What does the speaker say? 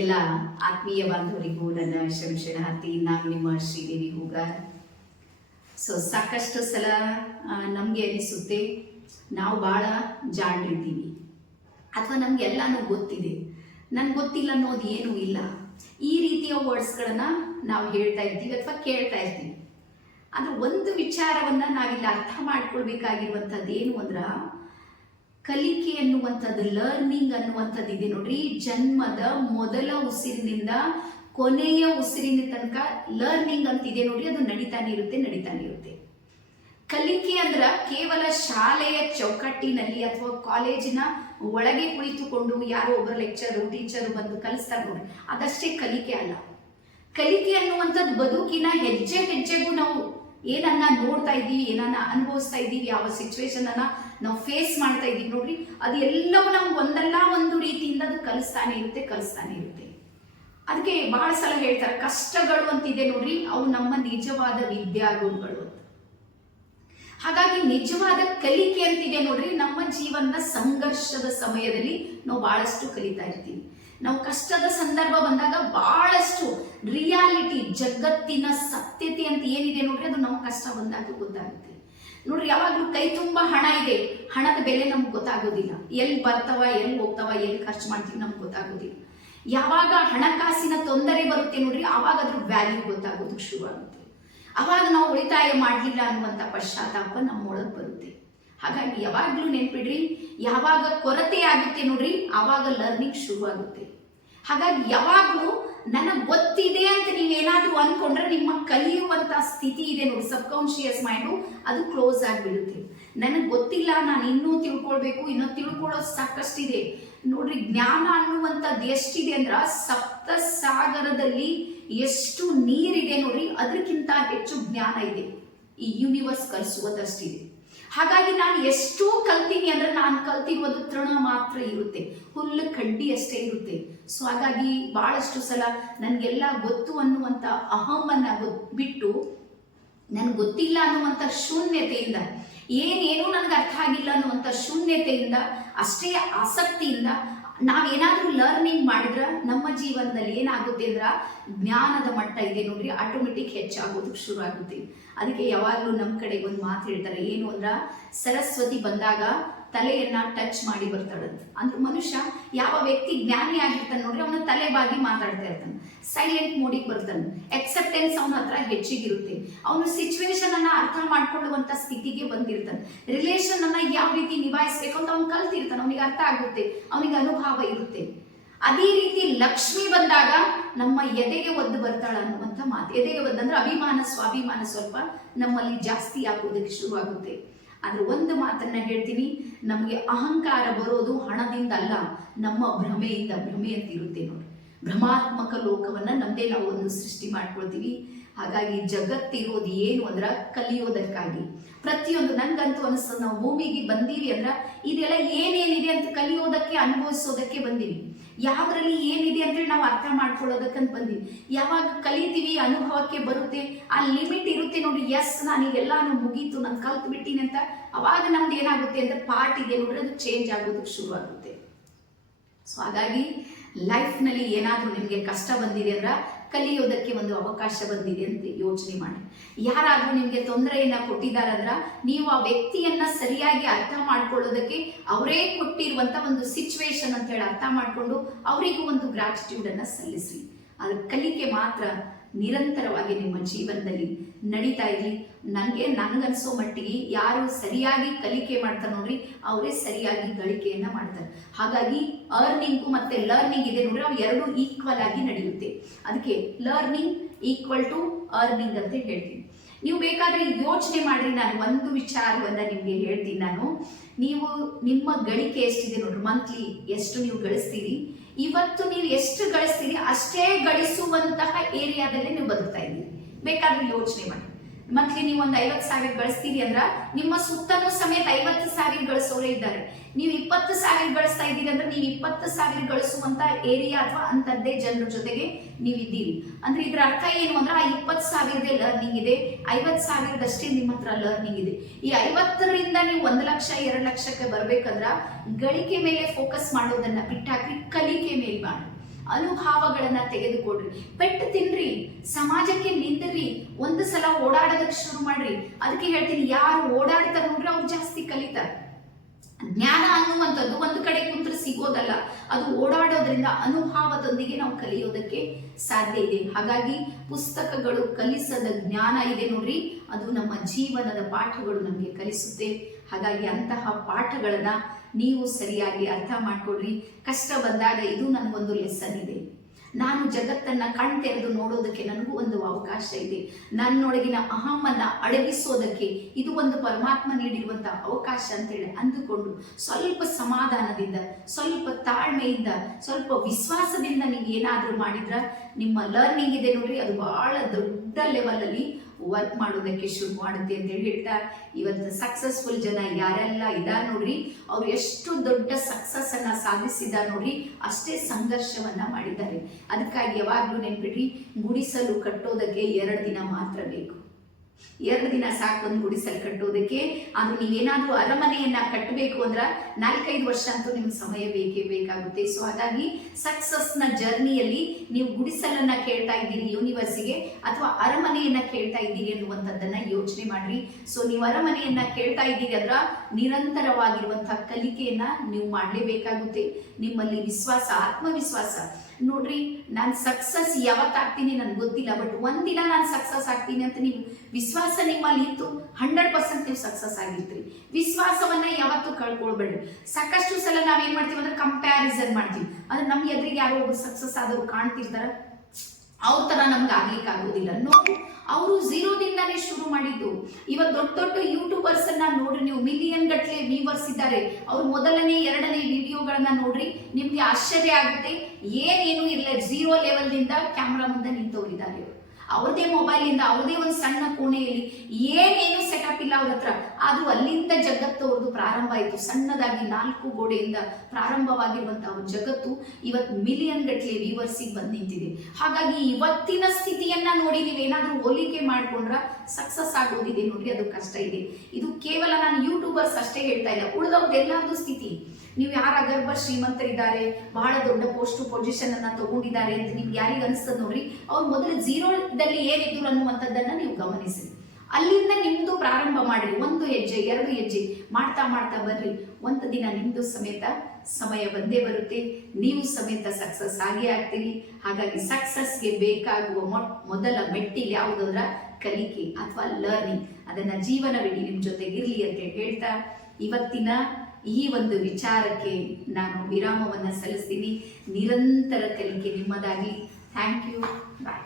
ಎಲ್ಲ ಆತ್ಮೀಯ ಬಾಂಧವರಿಗೂ ನನ್ನ ಶರಣಾರ್ಥಿ. ನಾನು ನಿಮ್ಮ ಶ್ರೀದೇವಿ ಹೂಗಾರ್. ಸಾಕಷ್ಟು ಸಲ ನಮಗೆ ಅನಿಸುತ್ತೆ ನಾವು ಭಾಳ ಜಾಣರಿದ್ದೀವಿ, ಅಥವಾ ನಮಗೆಲ್ಲನೂ ಗೊತ್ತಿದೆ, ನನಗೆ ಗೊತ್ತಿಲ್ಲ ಅನ್ನೋದು ಏನೂ ಇಲ್ಲ, ಈ ರೀತಿಯ ವರ್ಡ್ಸ್ಗಳನ್ನು ನಾವು ಹೇಳ್ತಾ ಇರ್ತೀವಿ ಅಥವಾ ಕೇಳ್ತಾ ಇರ್ತೀವಿ. ಆದರೆ ಒಂದು ವಿಚಾರವನ್ನು ನಾವಿಲ್ಲಿ ಅರ್ಥ ಮಾಡ್ಕೊಳ್ಬೇಕಾಗಿರುವಂಥದ್ದು ಏನು ಅಂದ್ರೆ, ಕಲಿಕೆ ಅನ್ನುವಂಥದ್ದು, ಲರ್ನಿಂಗ್ ಅನ್ನುವಂಥದ್ದು ಇದೆ ನೋಡ್ರಿ. ಜನ್ಮದ ಮೊದಲ ಉಸಿರಿನಿಂದ ಕೊನೆಯ ಉಸಿರಿನ ತನಕ ಲರ್ನಿಂಗ್ ಅಂತ ಇದೆ ನೋಡ್ರಿ. ಅದು ನಡೀತಾನೆ ಇರುತ್ತೆ. ಕಲಿಕೆ ಅಂದ್ರೆ ಕೇವಲ ಶಾಲೆಯ ಚೌಕಟ್ಟಿನಲ್ಲಿ ಅಥವಾ ಕಾಲೇಜಿನ ಒಳಗೆ ಕುಳಿತುಕೊಂಡು ಯಾರೋ ಒಬ್ಬರು ಟೀಚರು ಬಂದು ಕಲಿಸ್ತಾರೆ ನೋಡ್ರಿ, ಅದಷ್ಟೇ ಕಲಿಕೆ ಅಲ್ಲ. ಕಲಿಕೆ ಅನ್ನುವಂಥದ್ದು ಬದುಕಿನ ಹೆಜ್ಜೆ ಹೆಜ್ಜೆಗೂ ನಾವು ಏನನ್ನ ನೋಡ್ತಾ ಇದ್ದೀವಿ, ಏನನ್ನ ಅನುಭವಿಸ್ತಾ ಇದ್ದೀವಿ, ಯಾವ ಸಿಚುವೇಶನ್ ಅನ್ನ ನಾವು ಫೇಸ್ ಮಾಡ್ತಾ ಇದ್ದೀವಿ ನೋಡ್ರಿ, ಅದು ಎಲ್ಲವೂ ನಮ್ಗೆ ಒಂದಲ್ಲ ಒಂದು ರೀತಿಯಿಂದ ಅದು ಕಲಿಸ್ತಾನೆ ಇರುತ್ತೆ. ಅದಕ್ಕೆ ಬಹಳ ಸಲ ಹೇಳ್ತಾರೆ, ಕಷ್ಟಗಳು ಅಂತಿದೆ ನೋಡ್ರಿ, ಅವು ನಮ್ಮ ನಿಜವಾದ ವಿದ್ಯಾಗುರುಗಳು ಅಂತ. ಹಾಗಾಗಿ ನಿಜವಾದ ಕಲಿಕೆ ಅಂತಿದೆ ನೋಡ್ರಿ, ನಮ್ಮ ಜೀವನದ ಸಂಘರ್ಷದ ಸಮಯದಲ್ಲಿ ನಾವು ಬಹಳಷ್ಟು ಕಲಿತಾ ಇರ್ತೀವಿ. ನಾವು ಕಷ್ಟದ ಸಂದರ್ಭ ಬಂದಾಗ ಬಹಳಷ್ಟು ರಿಯಾಲಿಟಿ, ಜಗತ್ತಿನ ಸತ್ಯತೆ ಅಂತ ಏನಿದೆ ನೋಡ್ರಿ, ಅದು ನಾವು ಕಷ್ಟ ಬಂದಾಗ ಗೊತ್ತಾಗುತ್ತೆ ನೋಡ್ರಿ. ಯಾವಾಗ್ಲೂ ಕೈ ತುಂಬಾ ಹಣ ಇದೆ, ಹಣದ ಬೆಲೆ ನಮ್ಗೆ ಗೊತ್ತಾಗೋದಿಲ್ಲ. ಎಲ್ಲಿ ಬರ್ತಾವ, ಎಲ್ಲಿ ಹೋಗ್ತಾವ, ಎಲ್ಲಿ ಖರ್ಚು ಮಾಡ್ತೀವಿ ನಮ್ಗೆ ಗೊತ್ತಾಗೋದಿಲ್ಲ. ಯಾವಾಗ ಹಣಕಾಸಿನ ತೊಂದರೆ ಬರುತ್ತೆ ನೋಡ್ರಿ, ಆವಾಗ ಅದ್ರ ವ್ಯಾಲ್ಯೂ ಗೊತ್ತಾಗೋದಕ್ಕೆ ಶುರುವಾಗುತ್ತೆ. ಅವಾಗ ನಾವು ಉಳಿತಾಯ ಮಾಡಲಿಲ್ಲ ಅನ್ನುವಂಥ ಪಶ್ಚಾತ್ತಾಪ ನಮ್ಮೊಳಗೆ ಬರುತ್ತೆ. ಹಾಗಾಗಿ ಯಾವಾಗ್ಲೂ ನೆನ್ಪಿಡ್ರಿ, ಯಾವಾಗ ಕೊರತೆ ಆಗುತ್ತೆ ನೋಡ್ರಿ, ಆವಾಗ ಲರ್ನಿಂಗ್ ಶುರುವಾಗುತ್ತೆ. ಹಾಗಾಗಿ ಯಾವಾಗ್ಲೂ ನನಗೆ ಗೊತ್ತಿದೆ ಅಂತ ನೀವೇನಾದ್ರೂ ಅನ್ಕೊಂಡ್ರೆ ನಿಮ್ಮ ಕಲಿಯುವಂತ ಸ್ಥಿತಿ ಇದೆ ನೋಡಿ, ಸಬ್ಕಾನ್ಶಿಯಸ್ ಮೈಂಡು ಅದು ಕ್ಲೋಸ್ ಆಗಿಬಿಡುತ್ತೆ. ನನಗೆ ಗೊತ್ತಿಲ್ಲ, ನಾನು ಇನ್ನೂ ತಿಳ್ಕೊಳ್ಬೇಕು, ಇನ್ನೂ ತಿಳ್ಕೊಳ್ಳೋದು ಸಾಕಷ್ಟಿದೆ ನೋಡ್ರಿ. ಜ್ಞಾನ ಅನ್ನುವಂಥದ್ದು ಎಷ್ಟಿದೆ ಅಂದ್ರ, ಸಪ್ತ ಸಾಗರದಲ್ಲಿ ಎಷ್ಟು ನೀರಿದೆ ನೋಡ್ರಿ, ಅದಕ್ಕಿಂತ ಹೆಚ್ಚು ಜ್ಞಾನ ಇದೆ ಈ ಯೂನಿವರ್ಸ್ ಕಲಿಸುವುದಷ್ಟಿದೆ. ಹಾಗಾಗಿ ನಾನು ಎಷ್ಟು ಕಲ್ತೀನಿ ಅಂದ್ರೆ, ನಾನು ಕಲ್ತಿರುವುದು ತೃಣ ಮಾತ್ರ ಇರುತ್ತೆ, ಹುಲ್ಲು ಕಡ್ಡಿ ಅಷ್ಟೇ ಇರುತ್ತೆ. ಸೊ ಹಾಗಾಗಿ ಬಹಳಷ್ಟು ಸಲ ನನಗೆಲ್ಲ ಗೊತ್ತು ಅನ್ನುವಂಥ ಅಹಮನ್ನ ಬಿಟ್ಟು, ನನ್ಗೆ ಗೊತ್ತಿಲ್ಲ ಅನ್ನುವಂಥ ಶೂನ್ಯತೆಯಿಂದ, ಏನೇನೂ ನನಗೆ ಅರ್ಥ ಆಗಿಲ್ಲ ಅನ್ನುವಂಥ ಶೂನ್ಯತೆಯಿಂದ, ಅಷ್ಟೇ ಆಸಕ್ತಿಯಿಂದ ನಾವೇನಾದ್ರೂ ಲರ್ನಿಂಗ್ ಮಾಡಿದ್ರೆ ನಮ್ಮ ಜೀವನದಲ್ಲಿ ಏನಾಗುತ್ತೆ ಅಂದ್ರೆ, ಜ್ಞಾನದ ಮಟ್ಟ ಇದೆ ನೋಡ್ರಿ, ಆಟೋಮೆಟಿಕ್ ಹೆಚ್ಚಾಗೋದಕ್ಕೆ ಶುರು ಆಗುತ್ತೆ. ಅದಕ್ಕೆ ಯಾವಾಗಲೂ ನಮ್ಮ ಕಡೆಗೆ ಒಂದು ಮಾತು ಹೇಳ್ತಾರೆ, ಏನು ಅಂದ್ರ, ಸರಸ್ವತಿ ಬಂದಾಗ ತಲೆಯನ್ನ ಟಚ್ ಮಾಡಿ ಬರ್ತಾಳಂತ. ಅಂದ್ರೆ ಮನುಷ್ಯ, ಯಾವ ವ್ಯಕ್ತಿ ಜ್ಞಾನಿ ಆಗಿರ್ತಾನೆ ನೋಡ್ರಿ, ಅವನ ತಲೆ ಬಾಗಿ ಮಾತಾಡ್ತಾ ಇರ್ತಾನೆ, ಸೈಲೆಂಟ್ ಮೋಡಿಗೆ ಬರ್ತಾನೆ, ಎಕ್ಸೆಪ್ಟೆನ್ಸ್ ಅವನ ಹತ್ರ ಹೆಚ್ಚಿಗಿರುತ್ತೆ, ಅವನು ಸಿಚುವೇಶನ್ ಅನ್ನ ಅರ್ಥ ಮಾಡ್ಕೊಳ್ಳುವಂತ ಸ್ಥಿತಿಗೆ ಬಂದಿರ್ತಾನೆ, ರಿಲೇಷನ್ ಅನ್ನ ಯಾವ ರೀತಿ ನಿಭಾಯಿಸ್ಬೇಕು ಅಂತ ಅವ್ನು ಕಲ್ತಿರ್ತಾನೆ, ಅವನಿಗೆ ಅರ್ಥ ಆಗುತ್ತೆ, ಅವನಿಗೆ ಅನುಭವ ಇರುತ್ತೆ. ಅದೇ ರೀತಿ ಲಕ್ಷ್ಮಿ ಬಂದಾಗ ನಮ್ಮ ಎದೆಗೆ ಒದ್ದು ಬರ್ತಾಳ ಅನ್ನುವಂಥ ಮಾತು. ಎದೆಗೆ ಒದ್ದಂದ್ರೆ ಅಭಿಮಾನ, ಸ್ವಾಭಿಮಾನ ಸ್ವಲ್ಪ ನಮ್ಮಲ್ಲಿ ಜಾಸ್ತಿ ಆಗೋದಕ್ಕೆ ಶುರುವಾಗುತ್ತೆ. ಆದ್ರೆ ಒಂದು ಮಾತನ್ನ ಹೇಳ್ತೀನಿ, ನಮಗೆ ಅಹಂಕಾರ ಬರೋದು ಹಣದಿಂದ ಅಲ್ಲ, ನಮ್ಮ ಭ್ರಮೆಯಿಂದ. ಭ್ರಮೆ ಅಂತ ಇರುತ್ತೆ ನೋಡಿ, ಭ್ರಮಾತ್ಮಕ ಲೋಕವನ್ನ ನಮ್ದೇ ನಾವು ಒಂದು ಸೃಷ್ಟಿ ಮಾಡ್ಕೊಳ್ತೀವಿ. ಹಾಗಾಗಿ ಜಗತ್ತಿರೋದು ಏನು ಅಂದ್ರ ಕಲಿಯೋದಕ್ಕಾಗಿ. ಪ್ರತಿಯೊಂದು ನನ್ಗಂತೂ ಅನಿಸ್ತದ, ನಾವು ಭೂಮಿಗೆ ಬಂದೀವಿ ಅಂದ್ರ ಇದೆಲ್ಲ ಏನೇನಿದೆ ಅಂತ ಕಲಿಯೋದಕ್ಕೆ, ಅನುಭವಿಸೋದಕ್ಕೆ ಬಂದೀವಿ. ಯಾವ್ದ್ರಲ್ಲಿ ಏನಿದೆ ಅಂತೇಳಿ ನಾವು ಅರ್ಥ ಮಾಡ್ಕೊಳ್ಳೋದಕ್ಕಂತ ಬಂದೀವಿ. ಯಾವಾಗ ಕಲಿತೀವಿ, ಅನುಭವಕ್ಕೆ ಬರುತ್ತೆ, ಆ ಲಿಮಿಟ್ ಇರುತ್ತೆ ನೋಡಿ, ಎಸ್ ನಾನೀಗೆಲ್ಲಾನು ಮುಗೀತು, ನಾನು ಕಲ್ತು ಬಿಟ್ಟಿನಿ ಅಂತ, ಅವಾಗ ನಮ್ದು ಏನಾಗುತ್ತೆ ಅಂದ್ರೆ ಪಾರ್ಟ್ ಇದೆ ನೋಡ್ರಿ, ಅದು ಚೇಂಜ್ ಆಗೋದಕ್ಕೆ ಶುರು ಆಗುತ್ತೆ. ಸೊ ಹಾಗಾಗಿ ಲೈಫ್ನಲ್ಲಿ ಏನಾದ್ರೂ ನಿಮಗೆ ಕಷ್ಟ ಬಂದಿದೆ ಅಂದ್ರ, ಕಲಿಯೋದಕ್ಕೆ ಒಂದು ಅವಕಾಶ ಬಂದಿದೆ ಅಂತ ಯೋಚನೆ ಮಾಡಿ. ಯಾರಾದ್ರೂ ನಿಮ್ಗೆ ತೊಂದರೆಯನ್ನ ಕೊಟ್ಟಿದಾರಂದ್ರ, ನೀವು ಆ ವ್ಯಕ್ತಿಯನ್ನ ಸರಿಯಾಗಿ ಅರ್ಥ ಮಾಡ್ಕೊಳ್ಳೋದಕ್ಕೆ ಅವರೇ ಕೊಟ್ಟಿರುವಂತ ಒಂದು ಸಿಚುವೇಶನ್ ಅಂತ ಹೇಳಿ ಅರ್ಥ ಮಾಡ್ಕೊಂಡು ಅವರಿಗೂ ಒಂದು ಗ್ರಾಟಿಟ್ಯೂಡ್ ಅನ್ನ ಸಲ್ಲಿಸಿ. ಅದ್ರ ಕಲಿಕೆ ಮಾತ್ರ ನಿರಂತರವಾಗಿ ನಿಮ್ಮ ಜೀವನದಲ್ಲಿ ನಡೀತಾ ಇರಲಿ. ನನಗನ್ಸೋ ಮಟ್ಟಿಗೆ ಯಾರು ಸರಿಯಾಗಿ ಕಲಿಕೆ ಮಾಡ್ತಾರೆ ನೋಡ್ರಿ, ಅವರೇ ಸರಿಯಾಗಿ ಗಳಿಕೆಯನ್ನ ಮಾಡ್ತಾರೆ. ಹಾಗಾಗಿ ಅರ್ನಿಂಗು ಮತ್ತೆ ಲರ್ನಿಂಗ್ ಇದೆ ನೋಡ್ರಿ, ಅವು ಎರಡು ಈಕ್ವಲ್ ಆಗಿ ನಡೆಯುತ್ತೆ. ಅದಕ್ಕೆ ಲರ್ನಿಂಗ್ ಈಕ್ವಲ್ ಟು ಅರ್ನಿಂಗ್ ಅಂತ ಹೇಳ್ತೀನಿ. ನೀವು ಬೇಕಾದ್ರೆ ಯೋಚನೆ ಮಾಡ್ರಿ, ನಾನು ಒಂದು ವಿಚಾರವನ್ನ ನಿಮ್ಗೆ ಹೇಳ್ತೀನಿ. ನೀವು ನಿಮ್ಮ ಗಳಿಕೆ ಎಷ್ಟಿದೆ ನೋಡ್ರಿ, ಮಂತ್ಲಿ ಎಷ್ಟು ನೀವು ಗಳಿಸ್ತೀರಿ, ಇವತ್ತು ನೀವು ಎಷ್ಟು ಗಳಿಸ್ತೀರಿ ಅಷ್ಟೇ ಗಳಿಸುವಂತಹ ಏರಿಯಾದಲ್ಲೇ ನೀವು ಬದುಕ್ತಾ ಇದ್ದೀರಿ. ಬೇಕಾದ್ರೆ ಯೋಚನೆ ಮಾಡಿ, ಮಂತ್ಲಿ ನೀವು ಒಂದು 50,000 ಗಳಿಸ್ತೀರಿ ಅಂದ್ರ, ನಿಮ್ಮ ಸುತ್ತಲೂ ಸಮೇತ 50,000 ಗಳಿಸೋರೇ ಇದ್ದಾರೆ. ನೀವು 20,000 ಗಳಿಸ್ತಾ ಇದ್ದೀರಿ ಅಂದ್ರೆ, ನೀವು 20,000 ಗಳಿಸುವಂತ ಏರಿಯಾ ಅಥವಾ ಅಂತದ್ದೇ ಜನರ ಜೊತೆಗೆ ನೀವಿದ್ದೀರಿ ಅಂದ್ರೆ, ಇದ್ರ ಅರ್ಥ ಏನು ಅಂದ್ರೆ, ಆ 20,000 ಲರ್ನಿಂಗ್ ಇದೆ, 50,000 ನಿಮ್ಮ ಹತ್ರ ಲರ್ನಿಂಗ್ ಇದೆ. ಈ 50ರಿಂದ ನೀವು 1 ಲಕ್ಷ 2 ಲಕ್ಷಕ್ಕೆ ಬರ್ಬೇಕಂದ್ರ ಗಳಿಕೆ ಮೇಲೆ ಫೋಕಸ್ ಮಾಡೋದನ್ನ ಬಿಟ್ಟಾಕ್ರಿ, ಕಲಿಕೆ ಮೇಲೆ ಮಾಡಿ. ಅನುಭವಗಳನ್ನ ತೆಗೆದುಕೊಡ್ರಿ, ಪೆಟ್ಟು ತಿನ್ರಿ, ಸಮಾಜಕ್ಕೆ ನಿಂದ್ರಿ, ಒಂದು ಸಲ ಓಡಾಡೋದಕ್ಕೆ ಶುರು ಮಾಡ್ರಿ. ಅದಕ್ಕೆ ಹೇಳ್ತೀನಿ, ಯಾರು ಓಡಾಡ್ತಾರೆ ನೋಡ್ರಿ ಅವ್ರು ಜಾಸ್ತಿ ಕಲಿತಾರೆ. ಜ್ಞಾನ ಅನ್ನುವಂಥದ್ದು ಒಂದು ಕಡೆ ಕುಂತ್ರೆ ಸಿಗೋದಲ್ಲ, ಅದು ಓಡಾಡೋದ್ರಿಂದ ಅನುಭವದೊಂದಿಗೆ ನಾವು ಕಲಿಯೋದಕ್ಕೆ ಸಾಧ್ಯ ಇದೆ. ಹಾಗಾಗಿ ಪುಸ್ತಕಗಳು ಕಲಿಸದ ಜ್ಞಾನ ಇದೆ ನೋಡ್ರಿ, ಅದು ನಮ್ಮ ಜೀವನದ ಪಾಠಗಳು ನಮಗೆ ಕಲಿಸುತ್ತೆ. ಹಾಗಾಗಿ ಅಂತಹ ಪಾಠಗಳನ್ನ ನೀವು ಸರಿಯಾಗಿ ಅರ್ಥ ಮಾಡ್ಕೊಡ್ರಿ. ಕಷ್ಟ ಬಂದಾಗ ಇದು ನನಗೊಂದು ಲೆಸನ್ ಇದೆ, ನಾನು ಜಗತ್ತನ್ನ ಕಣ್ತೆರೆದು ನೋಡೋದಕ್ಕೆ ನನಗೂ ಒಂದು ಅವಕಾಶ ಇದೆ, ನನ್ನೊಳಗಿನ ಅಹಮ್ಮನ್ನ ಅಡಗಿಸೋದಕ್ಕೆ ಇದು ಒಂದು ಪರಮಾತ್ಮ ನೀಡಿರುವಂತಹ ಅವಕಾಶ ಅಂತೇಳಿ ಅಂದುಕೊಂಡು ಸ್ವಲ್ಪ ಸಮಾಧಾನದಿಂದ, ಸ್ವಲ್ಪ ತಾಳ್ಮೆಯಿಂದ, ಸ್ವಲ್ಪ ವಿಶ್ವಾಸದಿಂದ ನೀವು ಏನಾದ್ರೂ ಮಾಡಿದ್ರ ನಿಮ್ಮ ಲರ್ನಿಂಗ್ ಇದೆ ನೋಡ್ರಿ, ಅದು ಬಹಳ ದೊಡ್ಡ ಲೆವೆಲ್ ಅಲ್ಲಿ ವರ್ಕ್ ಮಾಡೋದಕ್ಕೆ ಶುರು ಮಾಡುತ್ತೆ ಅಂತ ಹೇಳಿ ಹೇಳ್ತಾ, ಇವತ್ತು ಸಕ್ಸಸ್ಫುಲ್ ಜನ ಯಾರೆಲ್ಲ ಇದಾರೆ ನೋಡ್ರಿ, ಅವ್ರು ಎಷ್ಟು ದೊಡ್ಡ ಸಕ್ಸಸ್ ಅನ್ನ ಸಾಧಿಸಿದಾರೆ ನೋಡ್ರಿ, ಅಷ್ಟೇ ಸಂಘರ್ಷವನ್ನ ಮಾಡಿದ್ದಾರೆ. ಅದಕ್ಕಾಗಿ ಯಾವಾಗ್ಲೂ ನೆನ್ಪಿಡ್ರಿ, ಗುಡಿಸಲು ಕಟ್ಟೋದಕ್ಕೆ 2 ದಿನ ಮಾತ್ರ ಬೇಕು. 2 ದಿನ ಸಾಕು ಒಂದು ಗುಡಿಸಲು ಕಟ್ಟೋದಕ್ಕೆ. ಆದ್ರೂ ನೀವೇನಾದ್ರೂ ಅರಮನೆಯನ್ನ ಕಟ್ಟಬೇಕು ಅಂದ್ರ 4-5 ವರ್ಷ ಅಂತೂ ನಿಮ್ಗೆ ಸಮಯ ಬೇಕೇ ಬೇಕಾಗುತ್ತೆ. ಸೊ ಹಾಗಾಗಿ ಸಕ್ಸಸ್ ನ ಜರ್ನಿಯಲ್ಲಿ ನೀವು ಗುಡಿಸಲನ್ನ ಕೇಳ್ತಾ ಇದ್ದೀರಿ ಯೂನಿವರ್ಸಿಗೆ ಅಥವಾ ಅರಮನೆಯನ್ನ ಕೇಳ್ತಾ ಇದ್ದೀರಿ ಅನ್ನುವಂಥದ್ದನ್ನ ಯೋಚನೆ ಮಾಡ್ರಿ. ಸೊ ನೀವು ಅರಮನೆಯನ್ನ ಕೇಳ್ತಾ ಇದ್ದೀರಿ ಅಂದ್ರ ನಿರಂತರವಾಗಿರುವಂತಹ ಕಲಿಕೆಯನ್ನ ನೀವು ಮಾಡ್ಲೇಬೇಕಾಗುತ್ತೆ. ನಿಮ್ಮಲ್ಲಿ ವಿಶ್ವಾಸ, ಆತ್ಮವಿಶ್ವಾಸ ನೋಡ್ರಿ, ನಾನು ಸಕ್ಸಸ್ ಯಾವತ್ತಾಗ್ತೀನಿ ನನ್ಗೆ ಗೊತ್ತಿಲ್ಲ, ಬಟ್ ಒಂದಿನ ನಾನು ಸಕ್ಸಸ್ ಆಗ್ತೀನಿ ಅಂತ ನೀವು ವಿಶ್ವಾಸ ನಿಮ್ಮಲ್ಲಿ ಇತ್ತು 100% ನೀವು ಸಕ್ಸಸ್ ಆಗಿರ್ತೀರಿ. ವಿಶ್ವಾಸವನ್ನ ಯಾವತ್ತೂ ಕಳ್ಕೊಳ್ಬೇಡ್ರಿ. ಸಾಕಷ್ಟು ಸಲ ನಾವೇನ್ ಮಾಡ್ತೀವಿ ಅಂದ್ರೆ ಕಂಪ್ಯಾರಿಸನ್ ಮಾಡ್ತೀವಿ, ಅಂದ್ರೆ ನಮ್ ಎದುರಿಗೆ ಯಾರೋ ಒಬ್ರು ಸಕ್ಸಸ್ ಆದವ್ರು ಕಾಣ್ತಿರ್ತಾರ, ಅವ್ರ ತರ ನಮ್ಗೆ ಆಗ್ಲಿಕ್ಕೆ ಆಗೋದಿಲ್ಲ. ನೋಡಿ, ಅವರು ಝೀರೋದಿಂದಾನೇ ಶುರು ಮಾಡಿದ್ದು. ಇವಾಗ ದೊಡ್ಡ ದೊಡ್ಡ ಯೂಟ್ಯೂಬರ್ಸ್ ಅನ್ನ ನೋಡ್ರಿ, ನೀವು ಮಿಲಿಯನ್ ಗಟ್ಟಲೆ ವ್ಯೂವರ್ಸ್ ಇದ್ದಾರೆ, ಅವ್ರು ಮೊದಲನೇ 2ನೇ ವಿಡಿಯೋಗಳನ್ನ ನೋಡ್ರಿ, ನಿಮ್ಗೆ ಆಶ್ಚರ್ಯ ಆಗುತ್ತೆ. ಏನೇನು ಇಲ್ಲ, 0 ಲೆವೆಲ್ದಿಂದ ಕ್ಯಾಮ್ರಾ ಮುಂದೆ ನಿಂತವ್ರಿದ್ದಾರೆ. ಅವ್ರದೇ ಮೊಬೈಲ್ ಇಂದ, ಅವ್ರದೇ ಒಂದು ಸಣ್ಣ ಕೋಣೆಯಲ್ಲಿ, ಏನೇನು ಸೆಟಪ್ ಇಲ್ಲ ಅವ್ರ ಹತ್ರ. ಅದು ಅಲ್ಲಿಂದ ಜಗತ್ತು ಅವ್ರದ್ದು ಪ್ರಾರಂಭ ಆಯಿತು. ಸಣ್ಣದಾಗಿ 4 ಗೋಡೆಯಿಂದ ಪ್ರಾರಂಭವಾಗಿರುವಂತಹ ಜಗತ್ತು ಇವತ್ತು ಮಿಲಿಯನ್ ಗಟ್ಟಲೆ ವ್ಯೂವರ್ಸಿಗೆ ಬಂದು ನಿಂತಿದೆ. ಹಾಗಾಗಿ ಇವತ್ತಿನ ಸ್ಥಿತಿಯನ್ನ ನೋಡಿ ನೀವೇನಾದ್ರೂ ಹೋಲಿಕೆ ಮಾಡ್ಕೊಂಡ್ರ ಸಕ್ಸಸ್ ಆಗೋದಿದೆ ನೋಡ್ರಿ, ಅದು ಕಷ್ಟ ಇದೆ. ಇದು ಕೇವಲ ನಾನು ಯೂಟ್ಯೂಬರ್ಸ್ ಅಷ್ಟೇ ಹೇಳ್ತಾ ಇಲ್ಲ, ಉಳಿದವ್ರದ್ದು ಎಲ್ಲಾರ್ದು ಸ್ಥಿತಿ. ನೀವು ಯಾರ ಗರ್ಭ ಶ್ರೀಮಂತರಿದ್ದಾರೆ, ಬಹಳ ದೊಡ್ಡ ಪೋಸ್ಟ್ ಪೊಸಿಷನ್ ಅನ್ನ ತಗೊಂಡಿದ್ದಾರೆ ಅಂತ ನಿಮ್ಗೆ ಯಾರಿಗೆ ಅನಿಸ್ತದ ನೋಡ್ರಿ, ಅವ್ರು ಮೊದಲು 0ದಲ್ಲಿ ಏನಿದ್ರು ಅನ್ನುವಂಥದ್ದನ್ನ ನೀವು ಗಮನಿಸಿ. ಅಲ್ಲಿಂದ ನಿಮ್ದು ಪ್ರಾರಂಭ ಮಾಡ್ರಿ. 1 ಹೆಜ್ಜೆ 2 ಹೆಜ್ಜೆ ಮಾಡ್ತಾ ಮಾಡ್ತಾ ಬರ್ರಿ. ಒಂದು ದಿನ ನಿಮ್ದು ಸಮೇತ ಸಮಯ ಬಂದೇ ಬರುತ್ತೆ, ನೀವು ಸಮೇತ ಸಕ್ಸಸ್ ಆಗೇ ಆಗ್ತೀರಿ. ಹಾಗಾಗಿ ಸಕ್ಸಸ್ಗೆ ಬೇಕಾಗುವ ಮೊದಲ ಮೆಟ್ಟಿಲು ಯಾವುದಂದ್ರ ಕಲಿಕೆ ಅಥವಾ ಲರ್ನಿಂಗ್. ಅದನ್ನ ಜೀವನವಿಡೀ ನಿಮ್ ಜೊತೆಗಿರ್ಲಿ ಅಂತ ಹೇಳ್ತಾ ಇವತ್ತಿನ ಈ ಒಂದು ವಿಚಾರಕ್ಕೆ ನಾನು ವಿರಾಮವನ್ನ ಸಲ್ಲಿಸ್ತೀನಿ. ನಿರಂತರ ಕಲಿಕೆ ನಿಮ್ಮದಾಗಿ. Thank you, bye.